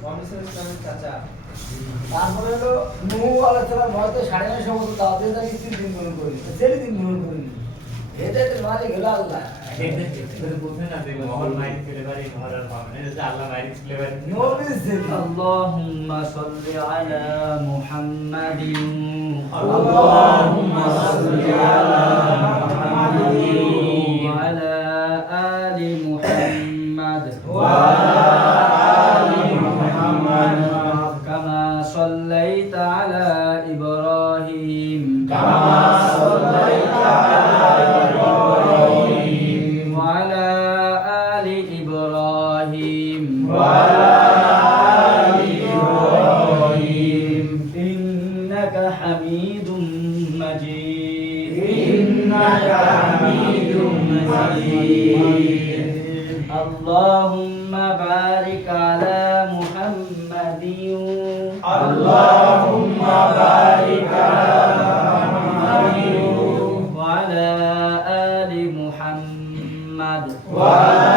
ইসলামের চাচা। তারপরে হলো নূহ আলাইহিস সালাম হয়তো 950 বছর দাওয়াত দিয়ে তাকে 3 দিন গ্রহণ করেনি, 4 দিন গ্রহণ করেনি। এটা তো মালিক হলো আল্লাহ। اللهم صل على محمد اللهم صل على محمد وعلى آل محمد وعلى آل محمد كما صليت على إبراهيم كما صليت على إبراهيم وعلى آل إبراهيم وعلى آل إبراهيم إنك حميد مجيد إنك حميد مجيد اللهم بارك على محمد اللهم بارك على محمد وعلى آل محمد وعلى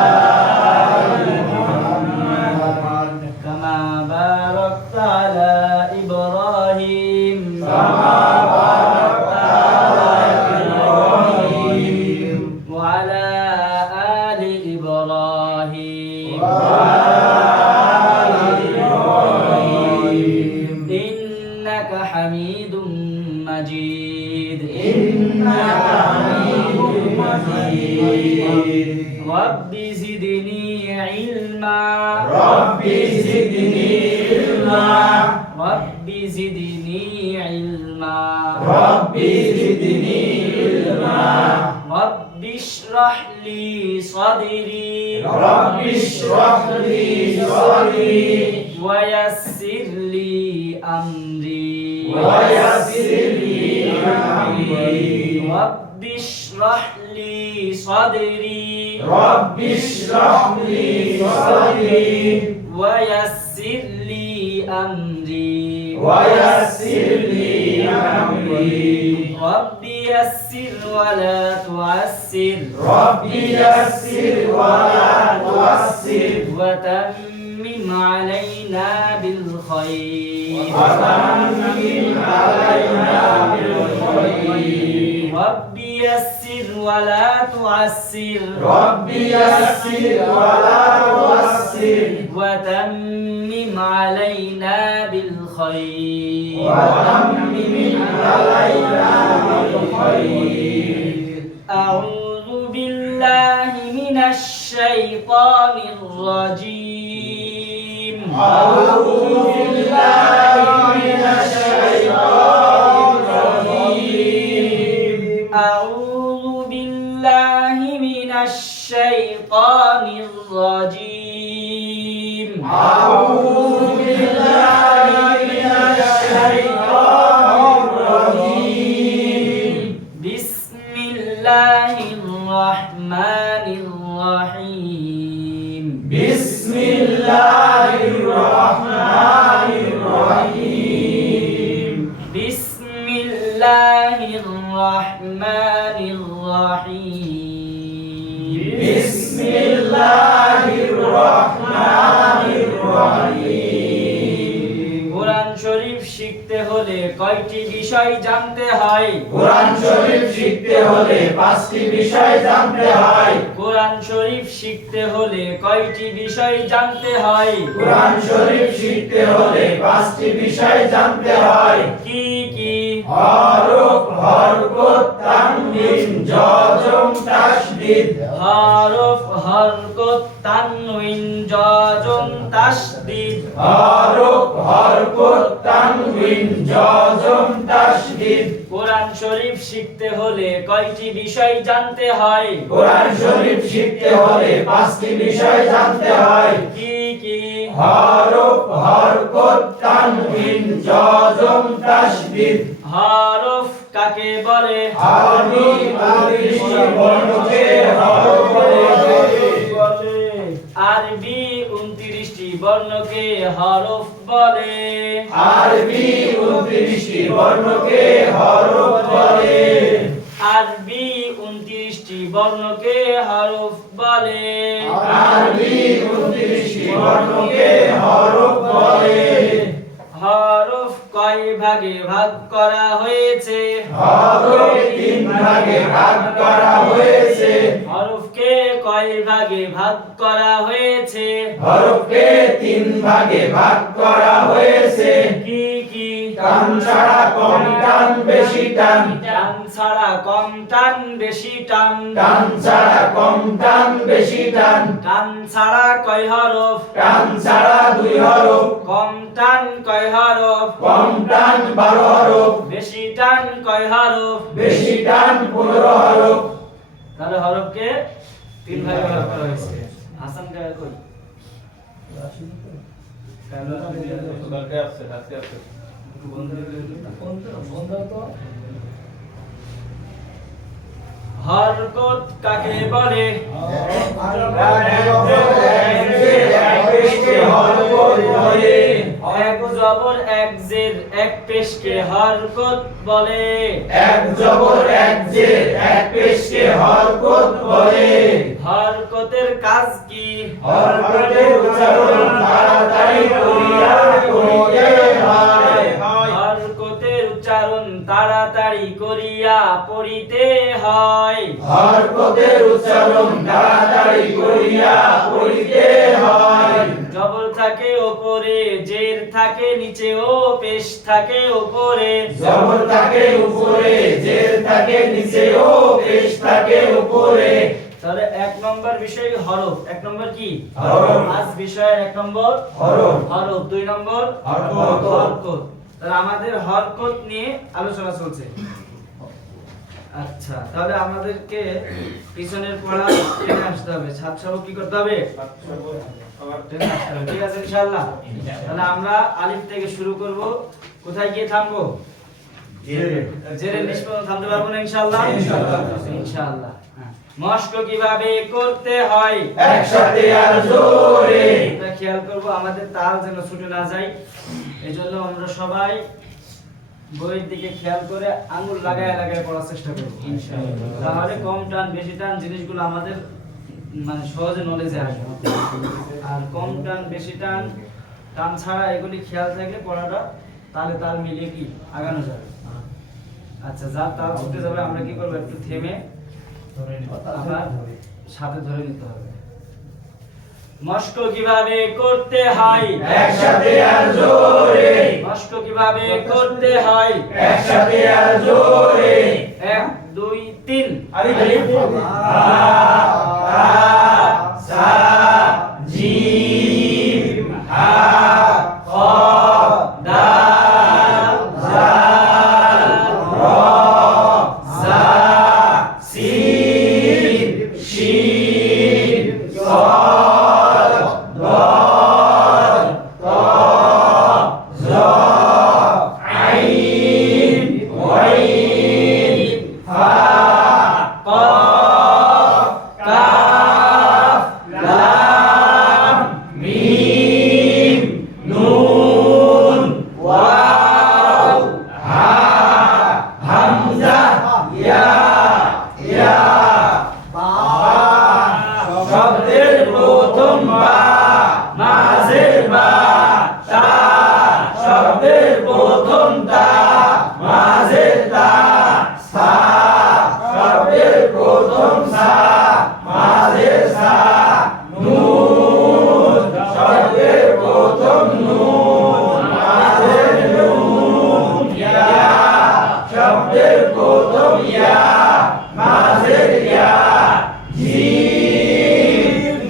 آل محمد كما باركت على إبراهيم كما باركت على إبراهيم وعلى آل إبراهيم وعلى آل إبراهيم إنك حميد مجيد إنك حميد مجيد رب زدني علما رب زدني علما رب زدني علما رب زدني علما رب اشرح لي صدري رب اشرح لي صدري ويسر لي أمري ويسر لي أمري رب اشرح لي صدري رب اشرح لي صدري ويسر لي أمري ويسر لي أمري رب يسر ولا تعسر رب يسر ولا تعسر وتمم علينا بالخير وتمم علينا بالخير رب يسر ولا تعسر رب يسر ولا تعسر وتمم علينا بالخير وتمم علينا بالخير أعوذ بالله من الشيطان الرجيم أعوذ بالله من الشيطان الرجيم أعوذ بالله من الشيطان الرجيم أعوذ بالله من الشيطان الرجيم بسم الله الرحمن الرحيم بسم الله الرحمن الرحيم بسم الله الرحمن الرحيم بسم الله الرحمن الرحيم কোরআন শরীফ শিখতে হলে কয়টি বিষয় জানতে হয় কোরআন শরীফ শিখতে হলে 5টি বিষয় জানতে হয় কোরআন শরীফ শিখতে হলে কয়টি বিষয় জানতে হয় কোরআন শরীফ শিখতে হলে 5টি বিষয় জানতে হয় কি কি হরফ হরকত তানবিন জজম তাশদীদ হরফ হরকত তানউইন জজম তাশদীদ হরফ হরকত তানবিন জজম তাশদীদ কোরআন শরীফ শিখতে হলে কয়টি বিষয় জানতে হয় কোরআন শরীফ শিখতে হলে 5টি বিষয় জানতে হয় কি কি হরফ হরকত তানবিন জজম তাশদীদ হরফ কাকে বলে আরবি আরবি বর্ণকে হরফ বলে আরবি 29টি বর্ণকে হরফ বলে আরবি 29টি বর্ণকে হরফ বলে আরবি 29টি বর্ণকে হরফ বলে আরবি 29টি বর্ণকে হরফ বলে। হরফ কয় ভাগে ভাগ করা হয়েছে? হরফ 3 ভাগে ভাগ করা হয়েছে। হরফকে কয় ভাগে ভাগ করা হয়েছে? হরফকে 3 ভাগে ভাগ করা হয়েছে। কি কি? টান ছাড়া কম টান বেশি টান। টান ছাড়া কম টান বেশি টান। টান ছাড়া কম টান বেশি টান। টান ছাড়া কয় হরফ? টান ছাড়া 2 হরফ। কম টান কয় হরফ? কম টান 12 হরফ। বেশি টান কয় হরফ? বেশি টান 15 হরফ। তাহলে হরফকে 3 ভাগে ভাগ করা হয়েছে। হাসান কা কই? হরকত কাকে বলে? এক জবর এক জের এক পেশকে হরকত বলে। এক জবর এক জের এক পেশকে হরকত বলে। হরকতের কাজ কি? হরকতের উচ্চারণ তাড়াতাড়ি করিয়া করিতে হয়। হরকতের উচ্চারণ তাড়াতাড়ি করিয়া পড়িতে হয়। হরকতের উচ্চারণ তাড়াতাড়ি করিয়া পড়িতে হয়। জবর থাকে উপরে, জের থাকে নিচে ও পেশ থাকে উপরে। জবর থাকে উপরে, জের থাকে নিচে ও পেশ থাকে উপরে। তাহলে 1 নম্বর বিষয় হরফ। 1 নম্বর কি? হরফ। আজ বিষয়ের 1 নম্বর হরফ। হরফ। 2 নম্বর হরকত। হরকত। তাহলে আমাদের হরকত নিয়ে আলোচনা চলছে। আচ্ছা, তাহলে আমাদেরকে পিছনের পড়া টেনে আসতে হবে। ছাদ সবক কি করতে হবে? টেনে আসতে হবে। ঠিক আছে ইনশাআল্লাহ। তাহলে আমরা আলিফ থেকে শুরু করব। কোথায় গিয়ে থামবো? জেরে নিষ্পন্ন থামতে পারবো না ইনশাআল্লাহ? ইনশাআল্লাহ। মস্ক কিভাবে করতে হয়? একসাথে আর জোরে। এটা খেয়াল করব আমাদের তাল যেন ছুটে না যায়। এজন্য আমরা সবাই বইয়ের দিকে খেয়াল করে আঙ্গুল লাগায় লাগায় পড়ার চেষ্টা করব ইনশাআল্লাহ। তাহলে কম টান বেশি টান জিনিসগুলো আমাদের মানে সহজে নলেজে আসবে। আর কম টান বেশি টান টান ছাড়া এগুলি খেয়াল থাকলে পড়াটা তালে তাল মিলিয়ে কি আগানো যাবে। আচ্ছা, যার তাল ছুটে যাবে আমরা কি করব? একটু থেমে আবার সাথে ধরে নিতে হবে। মস্ক কিভাবে করতে হয়? একসাথে আর জোরে। মস্ক কিভাবে করতে হয়? একসাথে আর জোরে। 1 2 3 আলিফ হা তা সা জিম হা খ দাল জাল র জা সিন শিন صاد ضاد طاء ظاء عين غين فاء قاف كاف لام ميم نون واو ها همزة يا শব্দের প্রথম বা মাঝের বা তা শব্দের প্রথম তা মাঝের তা সা শব্দের প্রথম সা মাঝের সা নুন শব্দের প্রথম নুন মাঝের নুন ইয়া শব্দের প্রথম ইয়া মাঝের ইয়া জিম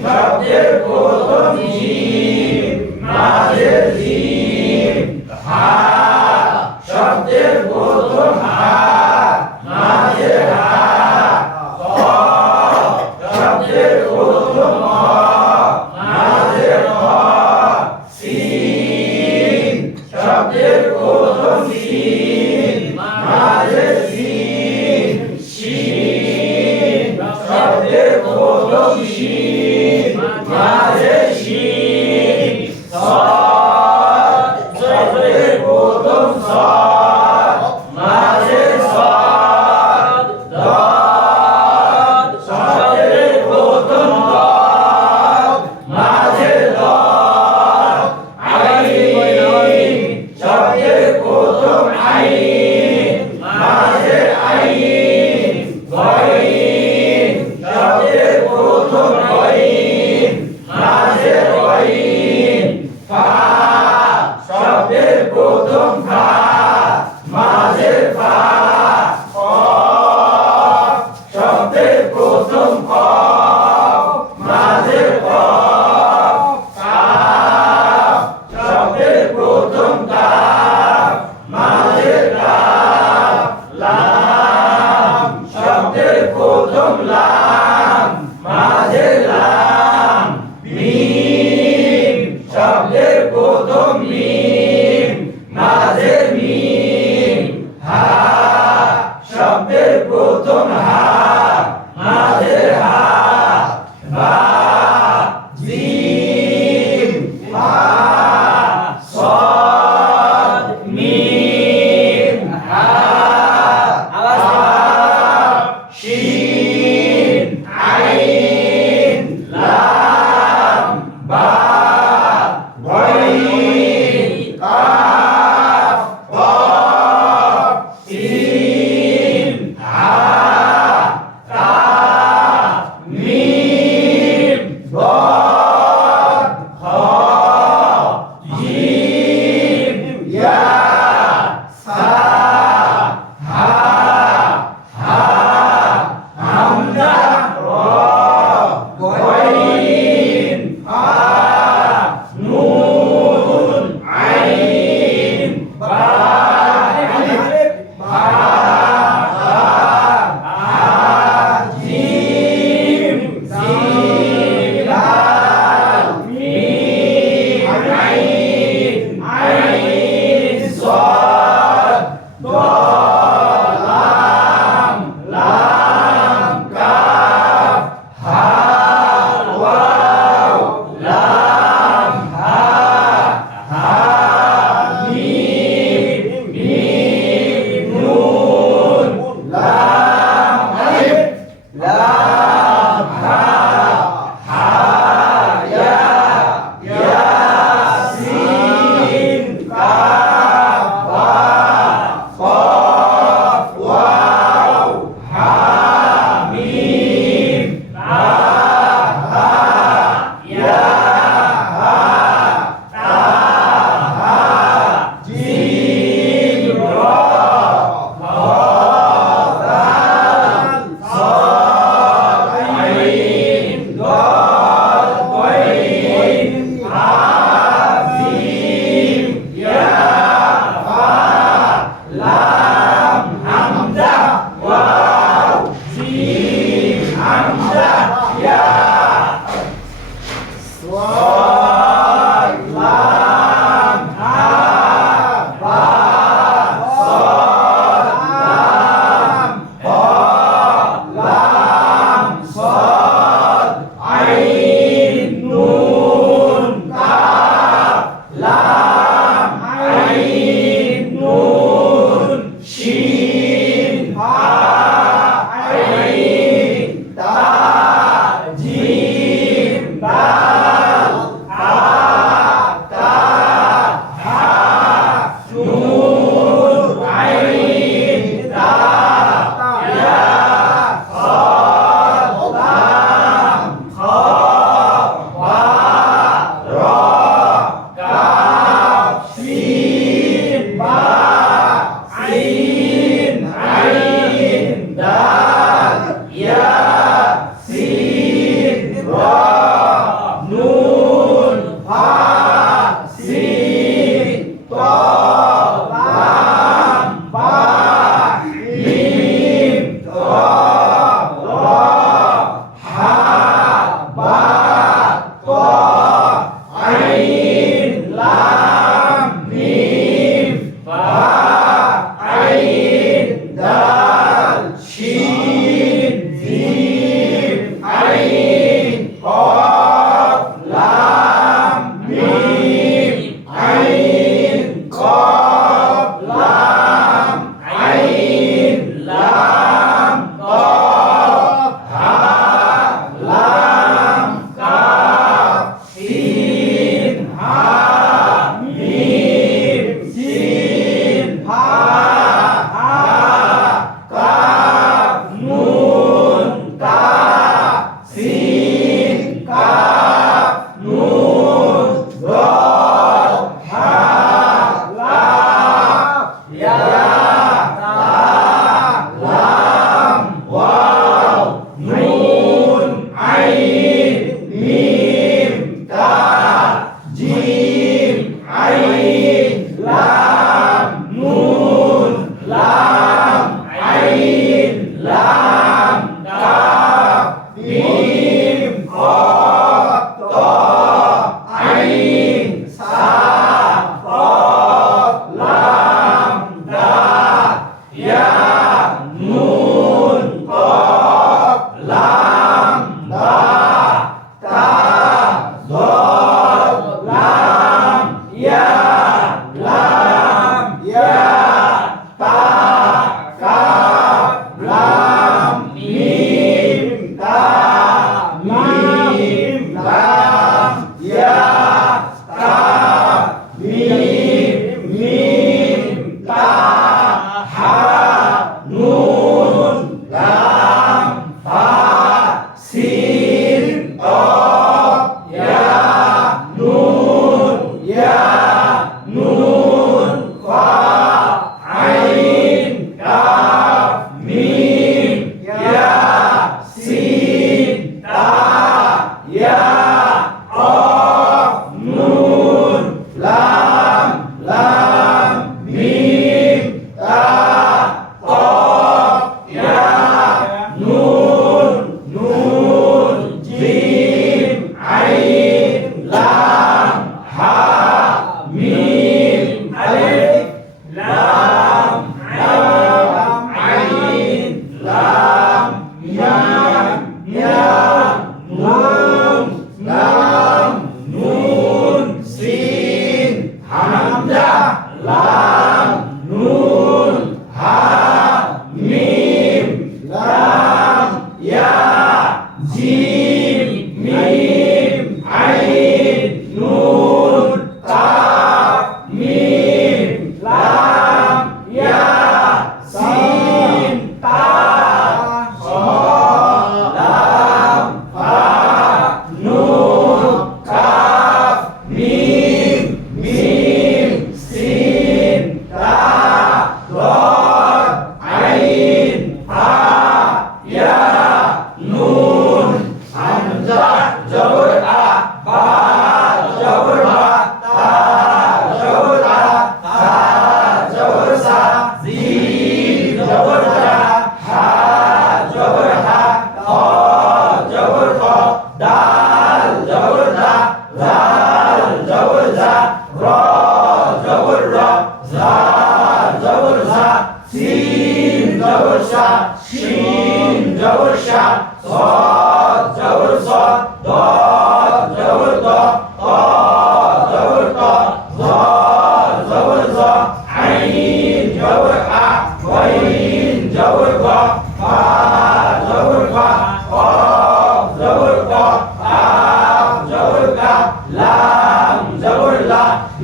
শব্দের প্রথম জিম মাঝের জিম হা শব্দের প্রথম হা মাঝের হা খ শব্দের প্রথম খ মাঝের খ সিন শব্দের প্রথম সিন মাঝের সিন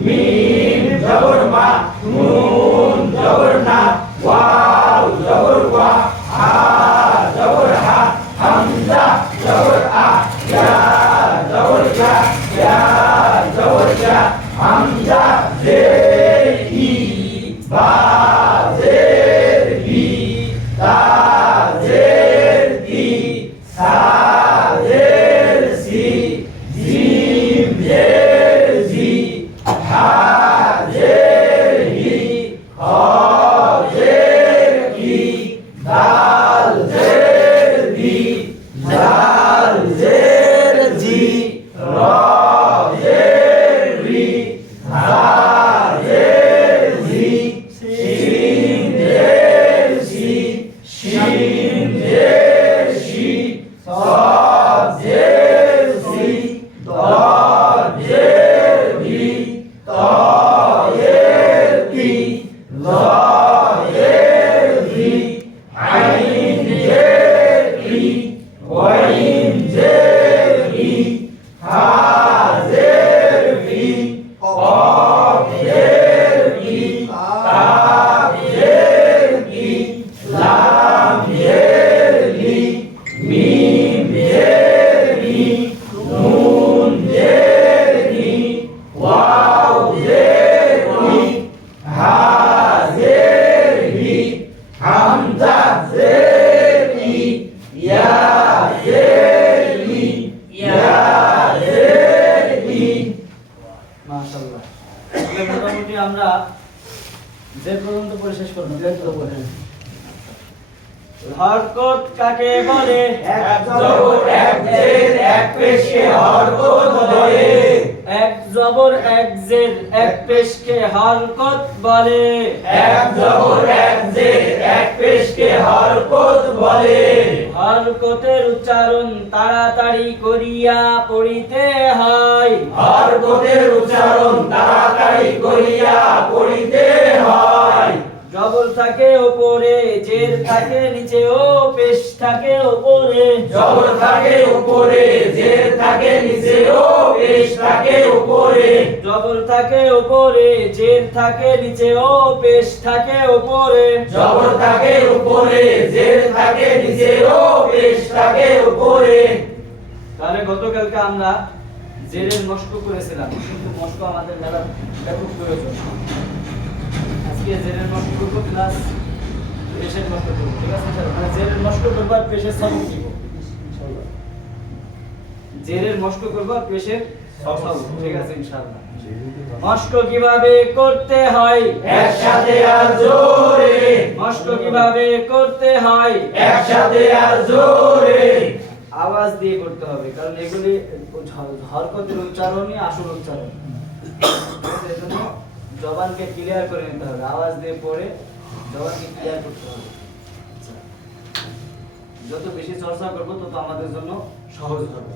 মিম জবর মা নুন জবর না ওয়াও জবর ওয়া হা জবর হা হামজা জবর আ ইয়া জবর ইয়া জবর ইয়া হামজা জের ই বা জের বি তা জের তি সা জের সি জিম জের জি হা জের হি খ জের কি দাল জের দি দাল জের জি র জের রি হা জের ঝি শিন জের শি শিন জের শি সদ জের সি দদ জের ভি ত জের তি ল জের ভি আইন জের ই ওয়াইন জের ই হা জের ভি কফ জের ই কাফ জের ই লাম জের লি মিম জের মি নুন জের নি ওয়াও জের নি হা জের হি হামজা জের ই ইয়া জের ই ইয়া জের ই মাশাআল্লাহ। তাহলে মোটামুটি আমরা যে পর্যন্ত পড়ে শেষ করব। হরকত কাকে বলে? এক জবর এক জের এক পেশকে হরকত বলে এক জবর এক জের এক পেশকে হরকত বলে। এক জবর এক জের এক পেশকে হরকত বলে হরকতের উচ্চারণ তাড়াতাড়ি করিয়া পড়িতে হয়। হরকতের উচ্চারণ তাড়াতাড়ি করিয়া পড়িতে হয় জবর থাকে উপরে, জের থাকে নিচে ও পেশ থাকে উপরে। জবর থাকে উপরে জের থাকে নিচে ও পেশ থাকে উপরে জবর থাকে উপরে, জের থাকে নিচে ও পেশ থাকে উপরে। জবর থাকে উপরে জের থাকে নিচে ও পেশ থাকে উপরে তাহলে গতকালকে আমরা জেরের মস্ক করেছিলাম, কিন্তু মস্ক আমাদের মেলা ব্যাপক প্রয়োজন। আজকে জেরের মস্ক করব প্লাস পেশের মস্ক করব, ঠিক আছে স্যার? মানে জেরের মস্ক করব আর পেশের সবক দিব ইনশাআল্লাহ। জেরের মস্ক করব আর পেশের সবক, ঠিক আছে ইনশাআল্লাহ। মস্ক কিভাবে করতে হয়? একসাথে আর জোরে মস্ক কিভাবে করতে হয়? একসাথে আর জোরে আওয়াজ দিয়ে করতে হবে, কারণ এগুলি হরকতের উচ্চারণই আসল উচ্চারণ। এজন্য জবানকে ক্লিয়ার করে নিতে হবে, আওয়াজ দিয়ে পড়ে জবানকে ক্লিয়ার করতে হবে। যত বেশি চর্চা করব তত আমাদের জন্য সহজ হবে।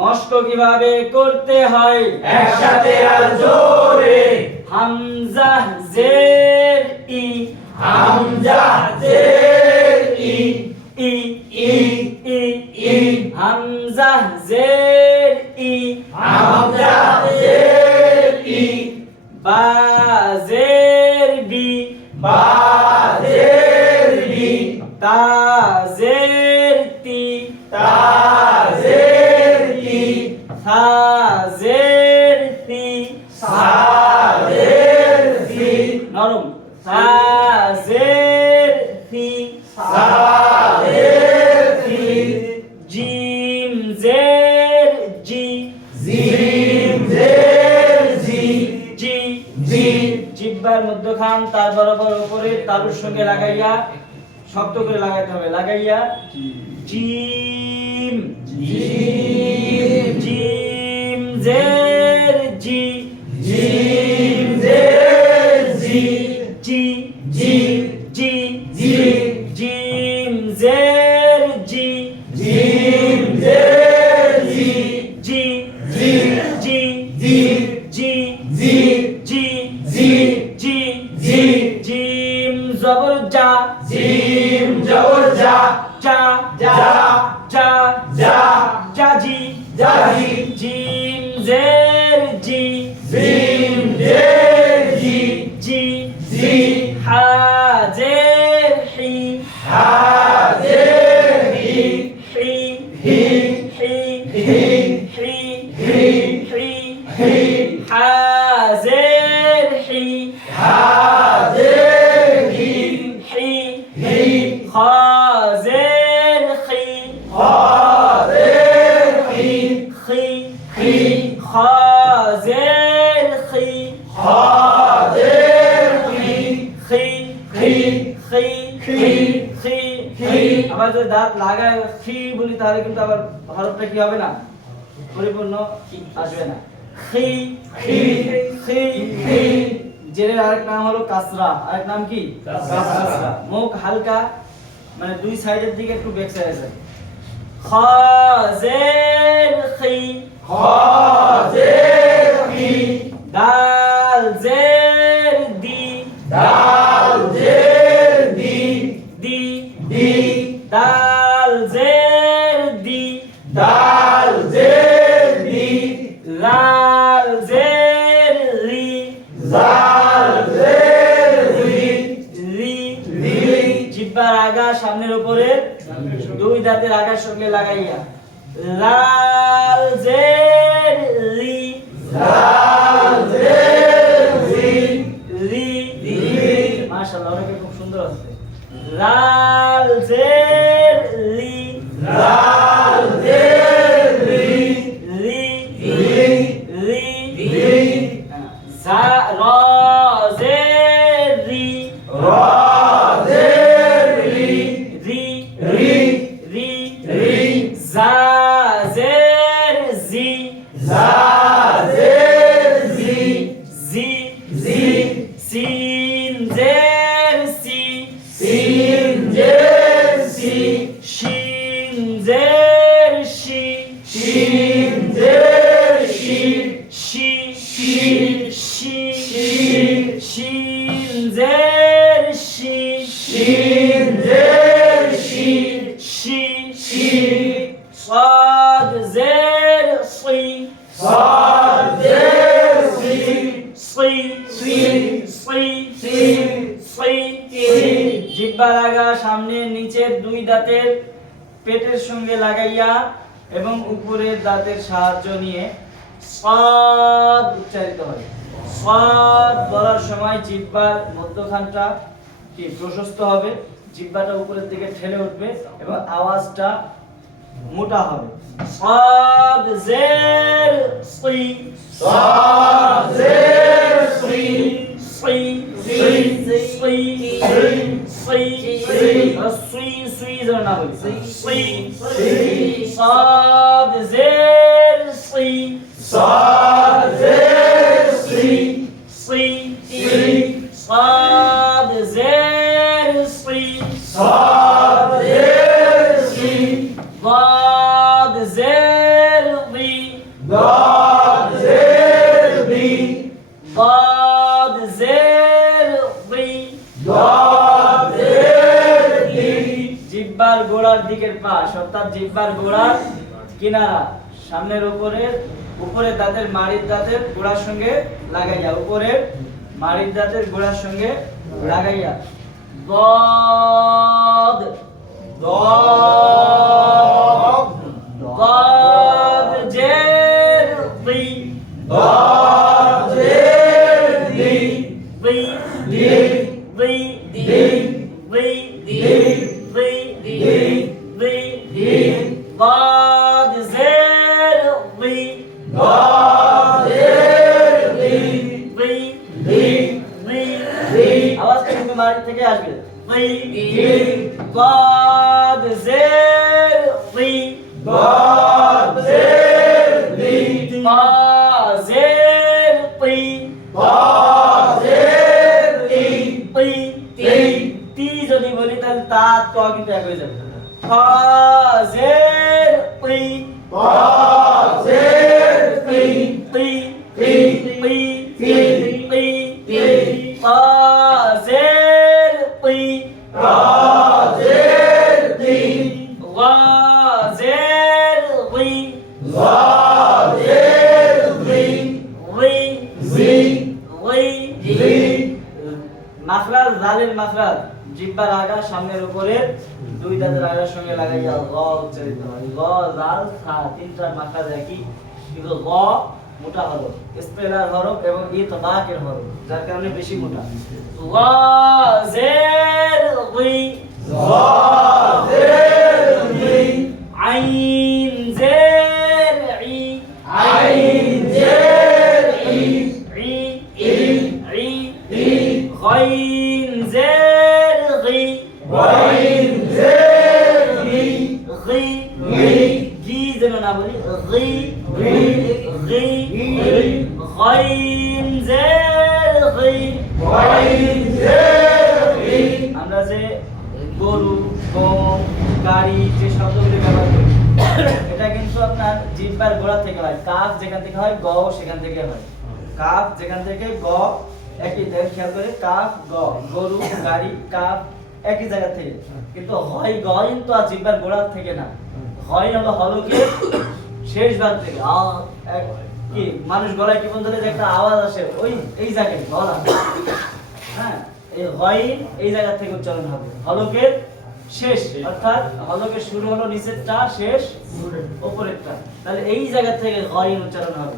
মস্ক কিভাবে করতে হয়? একসাথে আর জোরে হামজা জের ই হামজা জের ই ই ই ই ই হামজা জের ই হামজা জের ই বা জের বি বা জের বি তা জের তি তা জের তি সা জের তি সা জের সি নরম সা জের তি সা জের সি জিম জের জি জিম জের জি জি জি জিহ্বার মধ্যখান তার বরাবর উপরে তালুর সঙ্গে লাগাইয়া শক্ত করে লাগাতে হবে, লাগাইয়া জিম জিম জিম জের জি জিম জের জি জি জি জি জি জিম জের জি জিম জের জি জি জি জি জি জি জি জি জি জি জি জিম জবর যা জিম জবর যা যা যা যা যা জাজি জাজি জিম জের জি জিম আবার যদি দাঁত লাগায় খি বলি তাহলে কিন্তু আবার হরফটা কি হবে না, পরিপূর্ণ আসবে না। খি খি খি খি জেরের আরেক নাম হলো কাসরা, আরেক নাম কি কাসরা। মুখ হালকা মানে দুই সাইডের দিকে একটু বেঁক সাইড আছে। খ জের খি খ জের খি দাল জের দি দাল জের দি দি দি দাল জের দি দাল জের দি লাল জের রি জাল জের রি রি রি জিহ্বার আগা সামনের উপরে দুই দাঁতের আগার সঙ্গে লাগাইয়া লাল জের রি জাল জের রি রি রি মাশাআল্লাহ অনেকে খুব সুন্দর আছে। লাল জের রি লাল জের রি রি রি রি রি জা র জের রি র জের রি রি রি রি রি জা জের জি জা জের জি জি জি সিন জের সি সিন জের সি শিন জের শি শিন জের শি শি শি শি শি শিন জের শি শিন জের শি শি শি صاد زير صي صاد জের সি صي সি صي সি صي সি জিহ্বার আগা সামনে নিচের দুই দাঁতের পেটের সঙ্গে লাগাইয়া এবং উপরের দাঁতের সাহায্য নিয়ে সাদ উচ্চারিত হয়। সাদ বলার সময় জিহ্বার মধ্যখানটা কি প্রশস্ত হবে, জিহ্বাটা উপরের দিকে ঠেলে উঠবে এবং আওয়াজটা মোটা হবে। সাদ জের সি صاد জের সি সি সি সি সি সি সি সি সি যেন না বলি সি সি সাদ জের সি صاد জের সি সি সি সাদ জের সি صاد জের সি ضاد زير ضي ضاد জের দি ضاد زير ضي ضاد জের দি জিহ্বার গোড়ার দিকের পাশ অর্থাৎ জিহ্বার গোড়ার কিনারা সামনের উপরের দাঁতের মাড়ির দাঁতের গোড়ার সঙ্গে লাগাইয়া উপরের মাড়ির দাঁতের গোড়ার সঙ্গে লাগাইয়া ضاد ضاد ضاد جير ضي ضاد জের দি ضي দি ضي দি ضي দি ضي দি ضي দি ضاد زير ضي ضاد জের দি ضي দি ضي দি আওয়াজটা কিন্তু মাড়ি থেকে আসবে ضي দি ضاد زير ضي ضاد জের দি ضا زير طي ضاد জের দি طي তি তি যদি বলি তাহলে তা তো কিন্তু এক হয়ে যাবে ফা জের طي ضاد জের দি طي তি طي তি طي তি طا زير طي ضاد জের দি غا زير ضي ضاد জের দি ضي জি ضي জি মাখরাজ জালের মাখরাজ জিহ্বার আগা সামনের উপরের দুই দাঁতের আগার সঙ্গে লাগাইয়া গ উচ্চারিত হয়। গ জাল খা তিনটার মাখরাজ একই কিন্তু গ মোটা হরফ স্পেলার হরফ এবং ইতবাকের হরফ যার কারণে বেশি মোটা। গ জের গি ضاد জের দি আইন জের ই আইন জের ই ই ই ই ই غين زير غي غين জের গইন জের গই গইন জের গি আমরা যে গরু গম গাড়ি যে শব্দগুলি ব্যবহার করি এটা কিন্তু আপনার জিহ্বার গোড়া থেকে হয় কাফ যেখান থেকে হয় গ সেখান থেকে হয় কাফ যেখান থেকে গ একই খেয়াল করে কাফ গ গরু গাড়ি কাফ একই জায়গা থেকে কিন্তু হয় গইন তো আর জিহ্বার গোড়া থেকে না হয় হলো হলকে শেষ ভাগ থেকে কি মানুষ গলায় কি বলতে যে একটা আওয়াজ আসে ওই এই জায়গায় গলা হ্যাঁ এই গইন এই জায়গা থেকে উচ্চারণ হবে হলকের শেষ অর্থাৎ হলকের শুরু হলো নিচেরটা শেষ উপরেরটা তাহলে এই জায়গা থেকে গইন উচ্চারণ হবে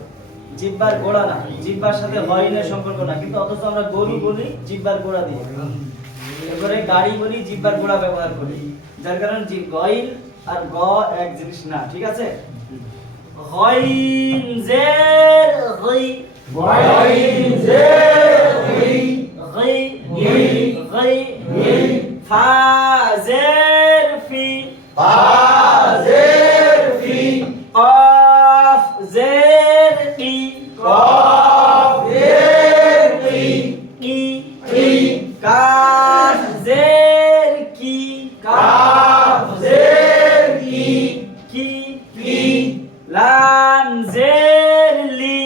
জিহ্বার গোড়া না জিহ্বার সাথে গইনের সম্পর্ক না কিন্তু অথচ আমরা গরু বলি জিহ্বার গোড়া দিয়ে এবারে গাড়ি বলি জিহ্বার গোড়া ব্যবহার করি যার কারণে গইন আর গ এক জিনিস না ঠিক আছে গইন জের গই গইন জের গি গই গি গই গি ফা জের ফি ফা জের ফি قاف زير قي قاف زير قي قي قي كاف زير كي كاف زير كي كي كي لام زير لي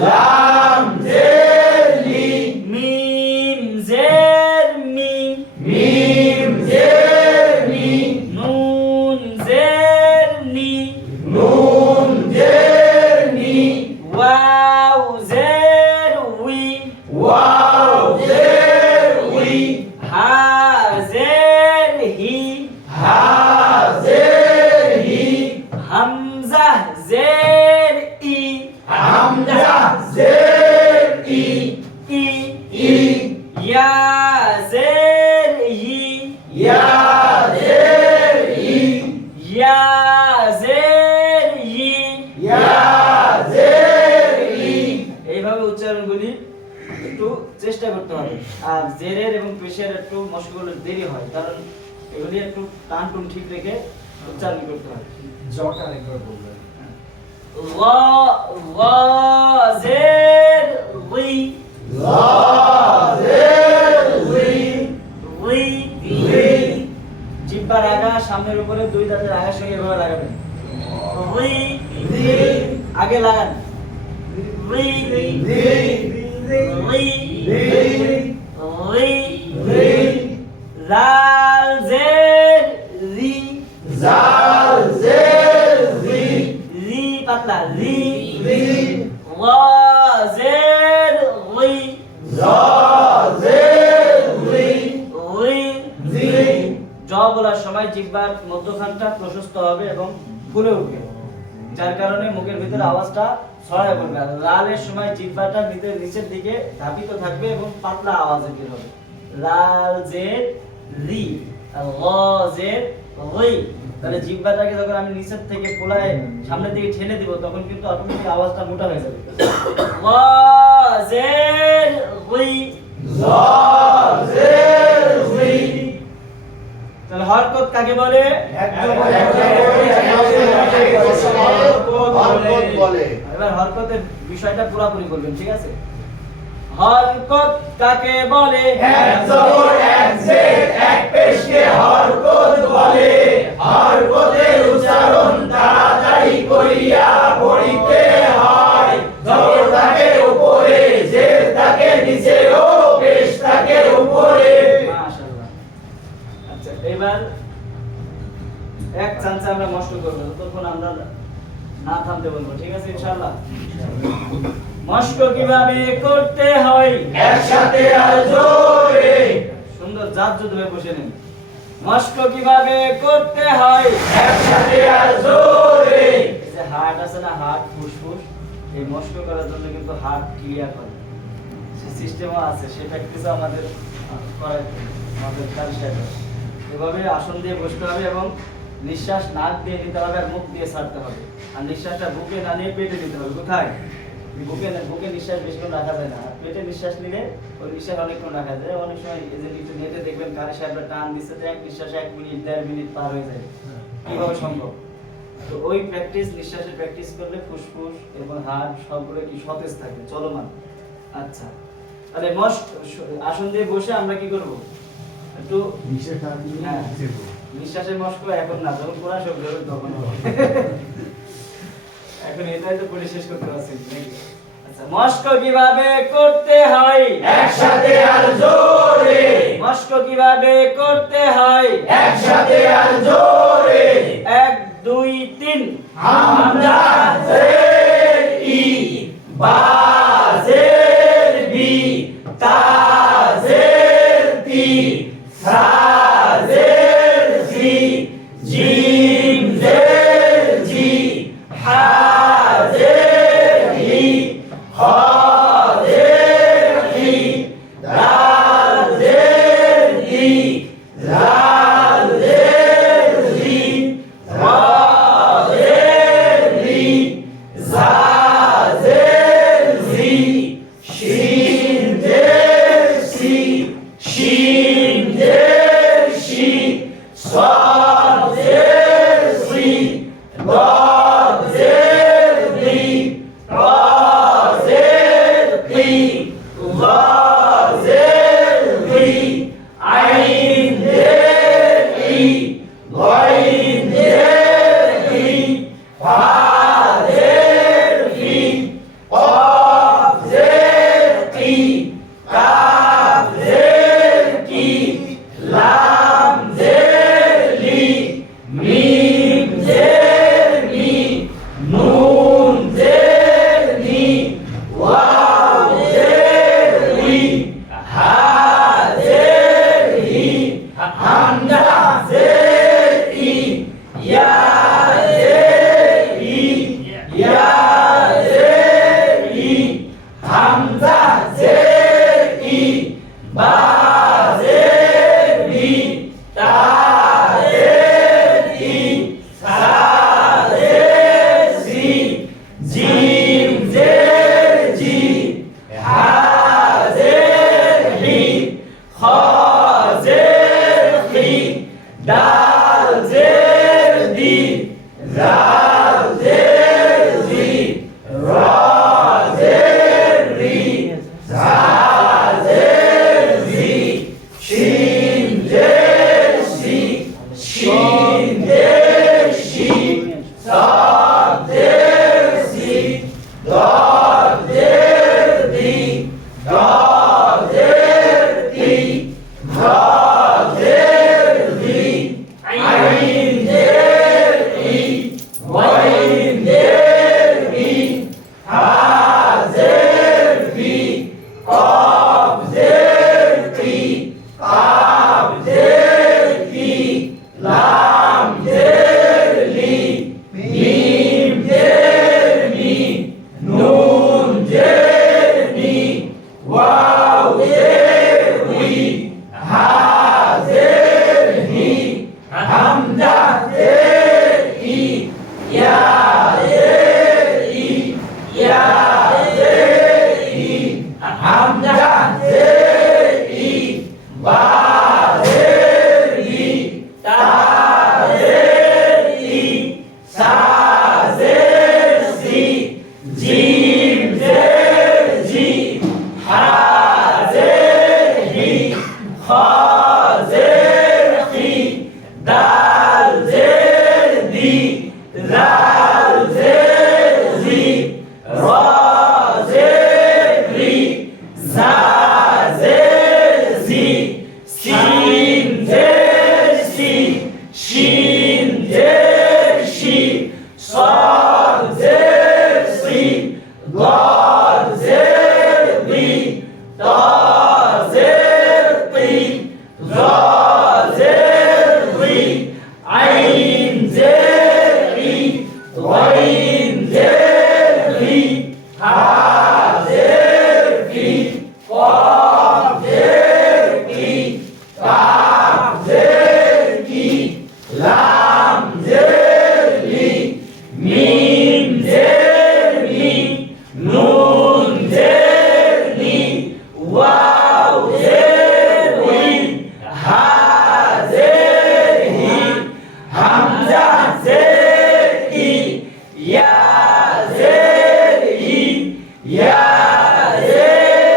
لام زير لي ميم زير مي ميم زير مي نون زير ني نون زير ني واو زير وي واو زير وي ها زير هي ها زير هي همزة زير إي حمزة زير إي إي إي يا زير يي يا زير إي يا زير يي يا زير إي এইভাবে উচ্চারণগুলি একটু চেষ্টা করতে হবে আর জেরের এবং পেশের একটু মশগুলো দেরি হয় কারণ এগুলি একটু টান টুন ঠিক রেখে উচ্চারণ করতে হয় জটা একবার বলবেন زير وي لا زير وي وي وي জিহ্বার আগা সামনের উপরে দুই দাঁতের আগার সঙ্গে এভাবে লাগাবেন উই ذي আগে লাগান উই ذي উই ذي উই ذي জাল জের রি زال زير ذي রি পাতলা রি ذي ওয়া জের উই ذا زير ذي উই ذي জ বলার সময় জিহ্বার মধ্যখানটা প্রশস্ত হবে এবং ফুলে উঠবে যার কারণে মুখের ভিতরে আওয়াজটা ছড়ায় পড়বে আর লালের সময় জিহ্বাটা নিচের দিকে ধাপিত থাকবে এবং পাতলা আওয়াজে বের হবে লাল জের রি আর ল জের ওই তাহলে জিহ্বাটাকে যখন আমি নিচের থেকে পোলায় সামনের দিকে ঠেলে দিব তখন কিন্তু অটোমেটিক আওয়াজটা মোটা হয়ে যাবে ল জের ওই ذا زير ذي তাহলে হরকত কাকে বলে হরকত বলে এবার হরকতের বিষয়টা পুরোপুরি বলবেন ঠিক আছে হরকত কাকে বলে এক জবর এক জের এক পেশকে হরকত বলে হরকতের উচ্চারণ তাড়াতাড়ি করিয়া পড়িতে হয় জবর থাকে উপরে জের থাকে নিচে ও পেশ থাকে উপরে মাশাআল্লাহ আচ্ছা এবার এক চান্সে আমরা মস্ত করব ততক্ষণ আমরা না থামতে বলবো ঠিক আছে ইনশাআল্লাহ মস্ত কিভাবে করতে হয় একসাথে আর জোরে সুন্দর জাত যুদ্ধে বসে নেন মস্ত কিভাবে করতে হয় একসাথে আর জোরে এই যে হার্ট আছে না হার্ট ফুসফুস এই মস্ত করার জন্য কিন্তু হার্ট ক্লিয়ার করে সে সিস্টেমও আছে সে প্র্যাকটিসও আমাদের করায় আমাদের কাজ শেখে এভাবে আসন দিয়ে বসতে হবে এবং নিঃশ্বাস নাক দিয়ে নিতে হবে আর মুখ দিয়ে ছাড়তে হবে আর নিঃশ্বাসটা বুকে না নিয়ে পেটে নিতে হবে কোথায় বুকে নিঃশ্বাস বেশিক্ষণ রাখা যায় না আর পেটে নিঃশ্বাস নিলে ওই নিঃশ্বাস অনেকক্ষণ রাখা যায় অনেক সময় এই যে একটু নেটে দেখবেন কারি সাহেবরা টান দিচ্ছে যে এক নিঃশ্বাসে 1 মিনিট 1.5 মিনিট পার হয়ে যায় কিভাবে সম্ভব তো ওই প্র্যাকটিস নিঃশ্বাসের প্র্যাকটিস করলে ফুসফুস এবং হার্ট সবগুলো কি সতেজ থাকে চলমান আচ্ছা, তাহলে আসন দিয়ে বসে আমরা কি করব? একটু হ্যাঁ, নিঃশ্বাসের মস্ক এখন না, যখন কোরআন শব্দ হবে তখন হবে। এখন এটাই তো পড়ে শেষ করতে পারছি নাকি? আচ্ছা, মস্ক কিভাবে করতে হয় একসাথে আর জোরে, মস্ক কিভাবে করতে হয় একসাথে আর জোরে, 1 2 3 হামজা জের ই, বা জের বি, তা জের তি, সা জের জি, জিম জের জি, হা জের হি, খ জের হি, দাল জের দি, জাল জের জি, রা জের রি, জা জের জি, শিন জের সি, শিন জের শি, সাদ জের সি, দাদ জের দি, রা জের কি, লা জের রি, আইন জের ই, গাইন জের ই, ফা জের ফি, কফ জের কি, কাফ জের কি, লাম জের লি, মিম জের মি, নুন জের নি, ওয়াও জের রি, হা জের হি, হামজা জের ই, ইয়া জের ই, ইয়া জের ই, হামজা জের ই, বা জের বি, তা জের ই, সা জের সি, জিম জের জি, হা জের হি, খ জের খি, দাল জের দি, জাল জের জি, রা জের রি, ঝা জের ঝি, শিন জের শি, শিন জের শি, সাদ জের সি, দাদ জের দি, দাদ জের তি, ধা জের দি, আইন জের ই, গাইন জের ই, হা জের ফি, কফ জের তি, কাফ জের কি, লাম জের লি, মিম জের মি, নুন জের নি, ওয়াও জের উই, হা জের হি, হামজা জের ই, ইয়া জের ই, ইয়া জের ই, হামজা জের ই, বা জের ই, তা জের ই, সা জের সি, জিম জের জি, হা জের হি, খ জের খি, দাল জের দি, জাল জের জি, রা জের রি, জা জের জি, শিন জের সি, শিন জের শি, সাদ জের সি, দাদ জের দি, তা জের তি, জা জের রি, আইন জের ই, গাইন জের রি, হা জের ফি, কফ জের কি, কাফ জের কি, লাম জের লি, মিম জের মি, নুন জের নি, ওয়াও জের উই, হা জের হি, হামজা জের ই, ইয়া জের ই, ইয়া জের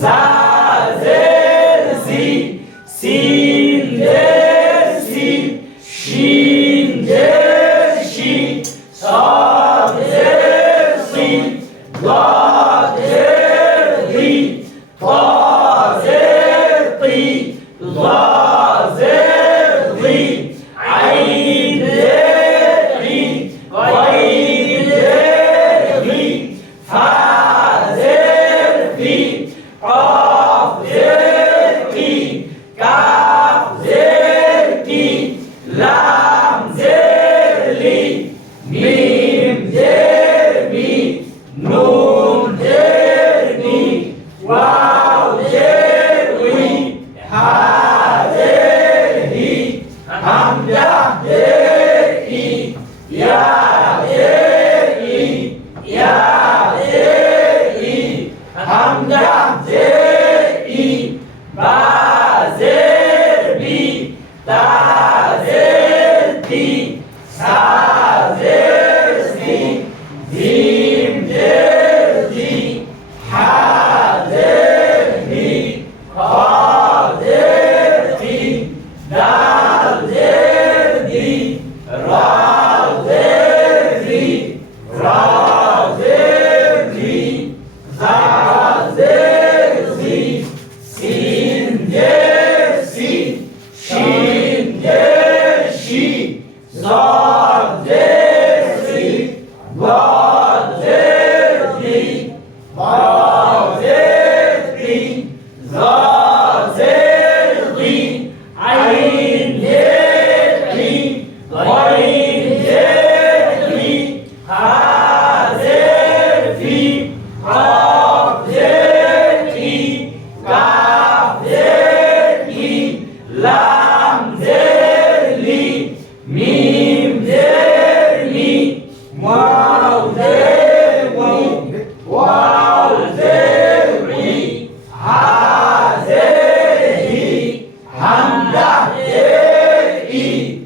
জা জের জি সিন জের সি শিন জের শি সাদ জের সি দাদ জের দি তা জের তি লা জের দি আইন জের রি গাইন জের গি ফা জের ফি কাফ জের কি কাফ জের কি লাম জের লি মিম জের মি নুন জের নি ওয়াও জের উই হা জের হি হামজা জের ই ইয়া জের ই ইয়া জের ই হামজা জের ই বা জের বি তা জের তি সা জের সি জিম জের জি হা জের হি খা জের তি দাল জের দি রা জের রি রা জের রি জা জের জি সিন জের সি শিন জের শি জাদ জের সি দাদ জের দি বা জের তি জা জের দি আইন জের রি গাইন জের রি হা জের ফি কাফ জের কি কাফ জের কি লাম জের লি মিম জের মি ওয়াও জের উই ওয়াও জের উই হা